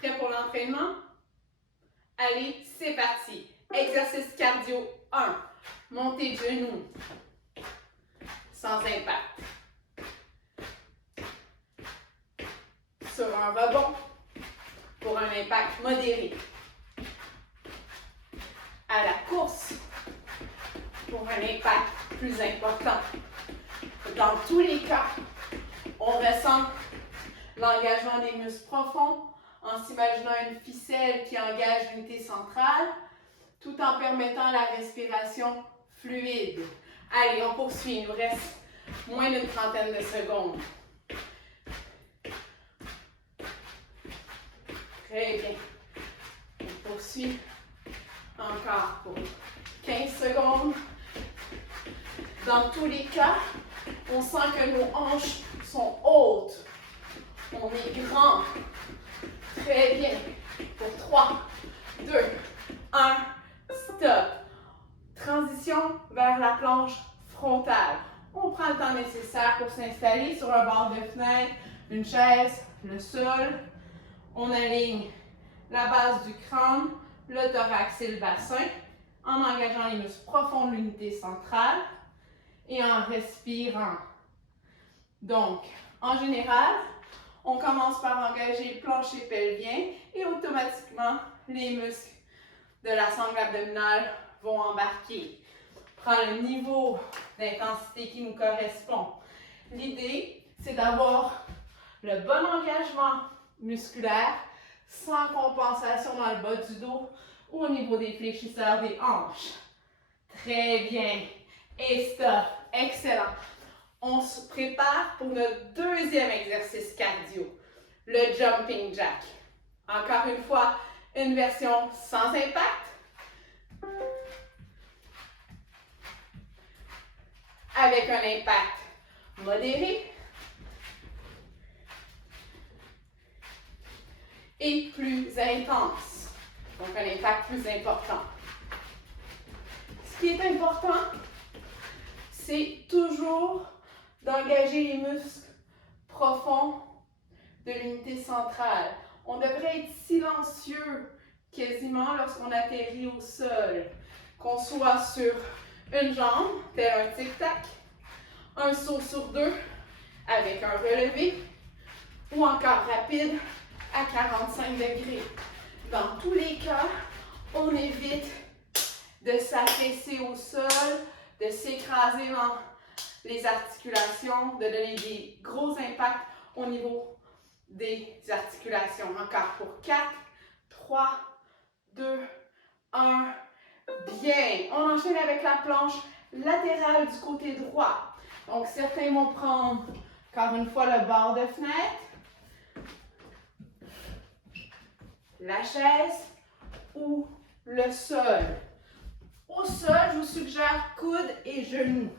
Prêt pour l'entraînement? Allez, c'est parti. Exercice cardio 1. Montée de genoux. Sans impact. Sur un rebond pour un impact modéré. À la course pour un impact plus important. Dans tous les cas, on ressent l'engagement des muscles profonds en s'imaginant une ficelle qui engage l'unité centrale tout en permettant la respiration fluide. Allez, on poursuit. Il nous reste moins d'une trentaine de secondes. Très bien. On poursuit encore pour 15 secondes. Dans tous les cas, on sent que nos hanches sont hautes. On est grand. Très bien. Pour 3, 2, 1, stop. Transition vers la planche frontale. On prend le temps nécessaire pour s'installer sur un bord de fenêtre, une chaise, le sol. On aligne la base du crâne, le thorax et le bassin en engageant les muscles profonds de l'unité centrale et en respirant. Donc, en général, on commence par engager le plancher pelvien et automatiquement, les muscles de la sangle abdominale vont embarquer. Prends le niveau d'intensité qui nous correspond. L'idée, c'est d'avoir le bon engagement musculaire sans compensation dans le bas du dos ou au niveau des fléchisseurs des hanches. Très bien. Et stop. Excellent. On se prépare pour notre deuxième exercice cardio, le jumping jack. Encore une fois, une version sans impact. Avec un impact modéré. Et plus intense. Donc un impact plus important. Ce qui est important, c'est toujours d'engager les muscles profonds de l'unité centrale. On devrait être silencieux quasiment lorsqu'on atterrit au sol. Qu'on soit sur une jambe, tel un tic-tac, un saut sur deux avec un relevé, ou encore rapide à 45 degrés. Dans tous les cas, on évite de s'affaisser au sol, de s'écraser dans les articulations, de donner des gros impacts au niveau des articulations. Encore pour 4, 3, 2, 1. Bien. On enchaîne avec la planche latérale du côté droit. Donc, certains vont prendre, encore une fois, le bord de fenêtre, la chaise ou le sol. Au sol, je vous suggère coude et genoux.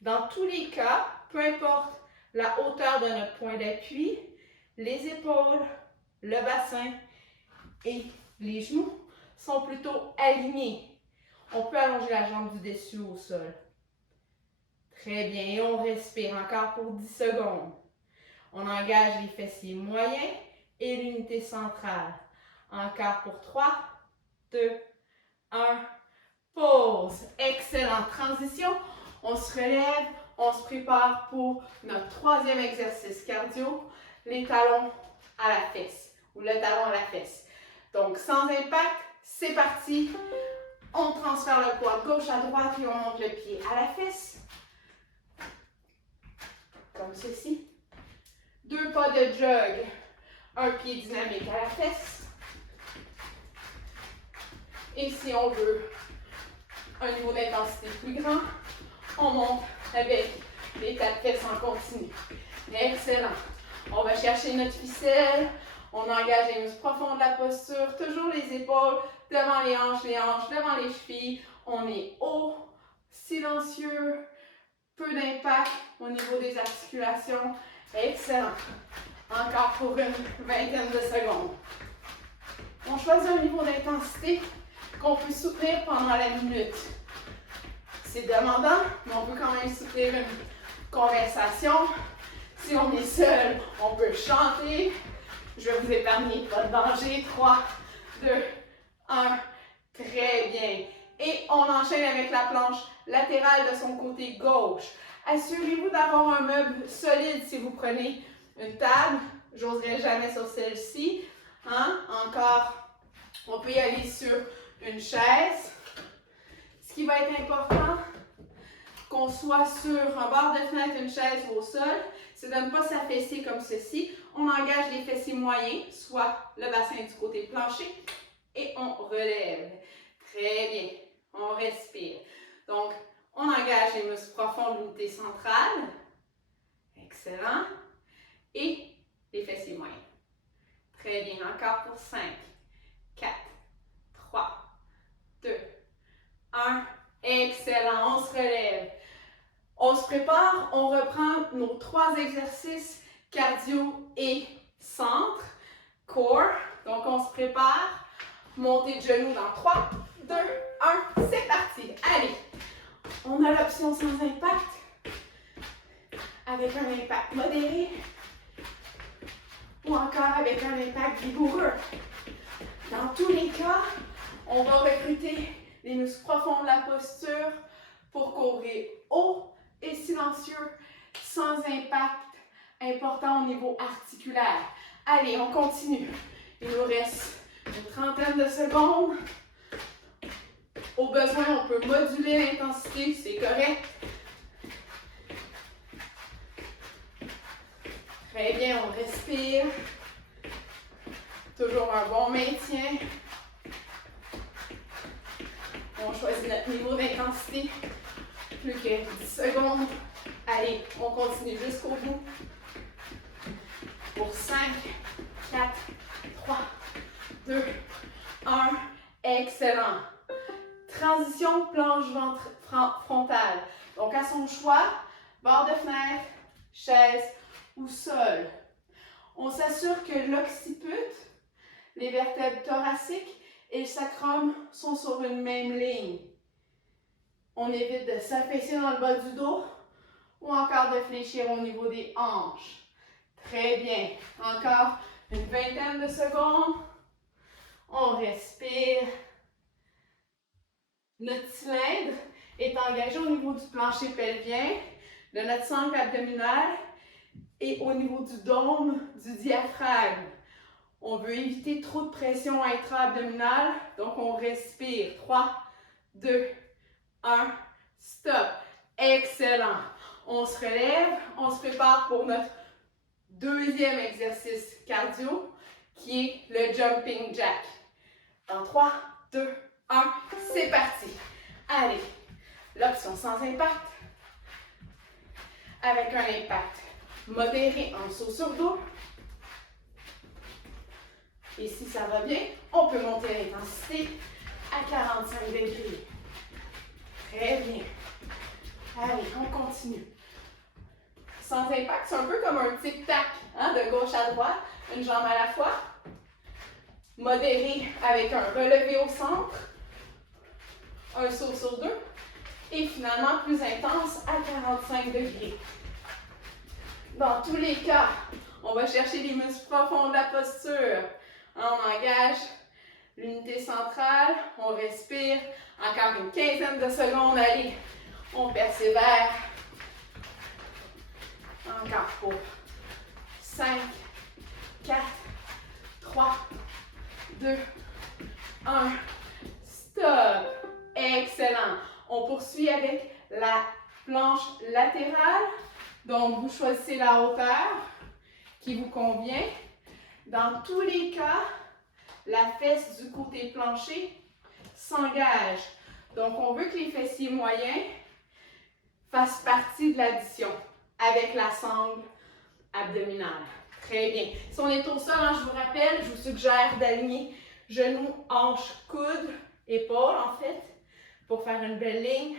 Dans tous les cas, peu importe la hauteur de notre point d'appui, les épaules, le bassin et les genoux sont plutôt alignés. On peut allonger la jambe du dessus au sol. Très bien, et on respire encore pour 10 secondes. On engage les fessiers moyens et l'unité centrale. Encore pour 3, 2, 1. Pause. Excellent. Transition. On se relève. On se prépare pour notre troisième exercice cardio. Les talons à la fesse. Ou le talon à la fesse. Donc, sans impact, c'est parti. On transfère le poids gauche à droite et on monte le pied à la fesse. Comme ceci. 2 pas de jog. Un pied dynamique à la fesse. Et si on veut un niveau d'intensité plus grand, on monte avec les tas de fesses en continu. Excellent. On va chercher notre ficelle. On engage les muscles profonds de la posture. Toujours les épaules devant les hanches devant les chevilles. On est haut, silencieux, peu d'impact au niveau des articulations. Excellent. Encore pour une vingtaine de secondes. On choisit un niveau d'intensité qu'on peut soutenir pendant la minute. C'est demandant, mais on peut quand même soutenir une conversation. Si on est seul, on peut chanter, Je vais vous épargner, pas de danger. 3, 2, 1. Très bien. Et on enchaîne avec la planche latérale de son côté gauche. Assurez-vous d'avoir un meuble solide si vous prenez une table. J'oserais jamais sur celle-ci. Hein? Encore, on peut y aller sur une chaise. Ce qui va être important, qu'on soit sur un bord de fenêtre, une chaise ou au sol, c'est de ne pas s'affaisser comme ceci. On engage les fessiers moyens, soit le bassin du côté plancher, et on relève. Très bien. On respire. Donc, on engage les muscles profonds de l'unité centrale. Excellent. Et les fessiers moyens. Très bien. Encore pour 5, 4, 3, 2, 1. Excellent. On se relève. On se prépare. On reprend nos 3 exercices cardio et centre. Core. Donc, on se prépare. Montée de genoux dans 3, 2, 1. C'est parti. Allez. On a l'option sans impact. Avec un impact modéré. Ou encore avec un impact vigoureux. Dans tous les cas, on va recruter les muscles profonds de la posture pour courir haut et silencieux, sans impact important au niveau articulaire. Allez, on continue. Il nous reste une trentaine de secondes. Au besoin, on peut moduler l'intensité, c'est correct. Très bien, on respire. Toujours un bon maintien. On choisit notre niveau d'intensité. Plus que 10 secondes. Allez, on continue jusqu'au bout. Pour 5, 4, 3, 2, 1. Excellent. Transition planche frontale. Donc, à son choix, bord de fenêtre, chaise ou sol. On s'assure que l'occiput, les vertèbres thoraciques et le sacrum sont sur une même ligne. On évite de s'affaisser dans le bas du dos ou encore de fléchir au niveau des hanches. Très bien. Encore une vingtaine de secondes. On respire. Notre cylindre est engagé au niveau du plancher pelvien, de notre sangle abdominale et au niveau du dôme du diaphragme. On veut éviter trop de pression intra-abdominale, donc on respire. 3, 2, 1, stop. Excellent. On se relève, on se prépare pour notre deuxième exercice cardio, qui est le jumping jack. Dans 3, 2, 1, c'est parti. Allez, l'option sans impact, avec un impact modéré en saut sur dos. Et si ça va bien, on peut monter l'intensité à 45 degrés. Très bien. Allez, on continue. Sans impact, c'est un peu comme un tic-tac, hein, de gauche à droite, une jambe à la fois. Modéré avec un relevé au centre, un saut sur deux. Et finalement, plus intense à 45 degrés. Dans tous les cas, on va chercher les muscles profonds de la posture. On engage l'unité centrale, on respire. Encore une quinzaine de secondes, allez, on persévère. Encore pour 5, 4, 3, 2, 1. Stop. Excellent. On poursuit avec la planche latérale. Donc, vous choisissez la hauteur qui vous convient. Dans tous les cas, la fesse du côté plancher s'engage. Donc, on veut que les fessiers moyens fassent partie de l'addition avec la sangle abdominale. Très bien. Si on est au sol, hein, je vous rappelle, je vous suggère d'aligner genoux, hanches, coudes, épaules en fait, pour faire une belle ligne.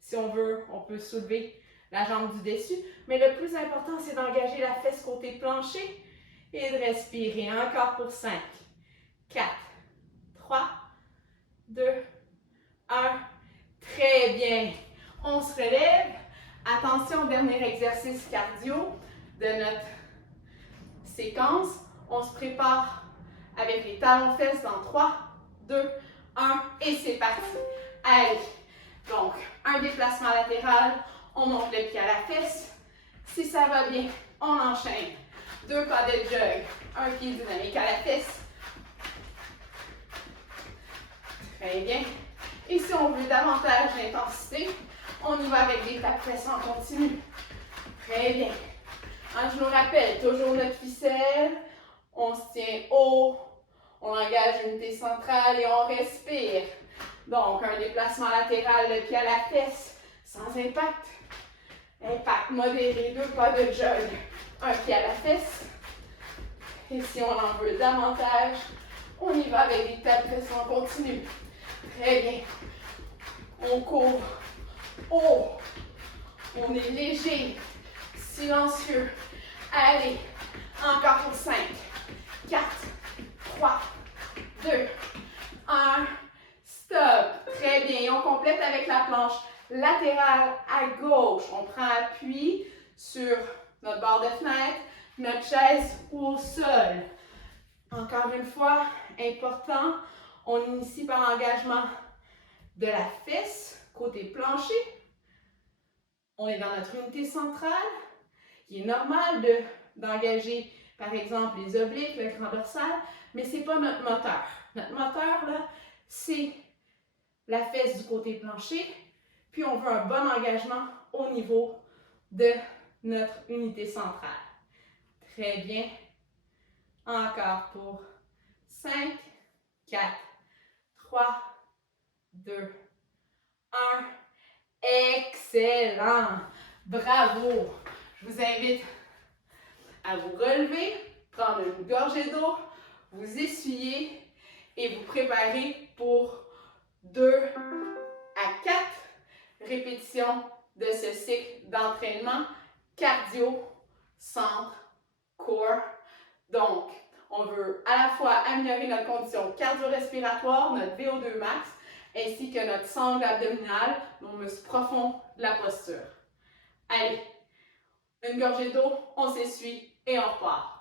Si on veut, on peut soulever la jambe du dessus. Mais le plus important, c'est d'engager la fesse côté plancher et de respirer. Encore pour 5, 4, 3, 2, 1. Très bien. On se relève. Attention au dernier exercice cardio de notre séquence. On se prépare avec les talons-fesses dans 3, 2, 1 et c'est parti. Allez, donc un déplacement latéral, on monte le pied à la fesse. Si ça va bien, on enchaîne. 2 pas de jog, un pied dynamique à la fesse. Très bien. Et si on veut davantage d'intensité, on y va avec des tapes-fesses en continu. Très bien. Je nous rappelle, toujours notre ficelle. On se tient haut. On engage l'unité centrale et on respire. Donc, un déplacement latéral, le pied à la fesse, sans impact. Impact modéré, 2 pas de jog. Un pied à la fesse. Et si on en veut davantage, on y va avec des tapes-fesses en continu. Très bien. On court haut. On est léger, silencieux. Allez, encore pour 5, 4, 3, 2, 1. Stop. Très bien. Et on complète avec la planche latérale à gauche. On prend appui sur notre barre de fenêtre, notre chaise ou au sol. Encore une fois, important, on initie par l'engagement de la fesse, côté plancher. On est dans notre unité centrale. Il est normal d'engager, par exemple, les obliques, le grand dorsal, mais ce n'est pas notre moteur. Notre moteur, là, c'est la fesse du côté plancher, puis on veut un bon engagement au niveau de notre unité centrale. Très bien. Encore pour 5, 4, 3, 2, 1. Excellent! Bravo! Je vous invite à vous relever, prendre une gorgée d'eau, vous essuyer et vous préparer pour 2 à 4 répétitions de ce cycle d'entraînement cardio, centre, core. Donc, on veut à la fois améliorer notre condition cardio-respiratoire, notre VO2 max, ainsi que notre sangle abdominale, nos muscles profonds de la posture. Allez, une gorgée d'eau, on s'essuie et on repart.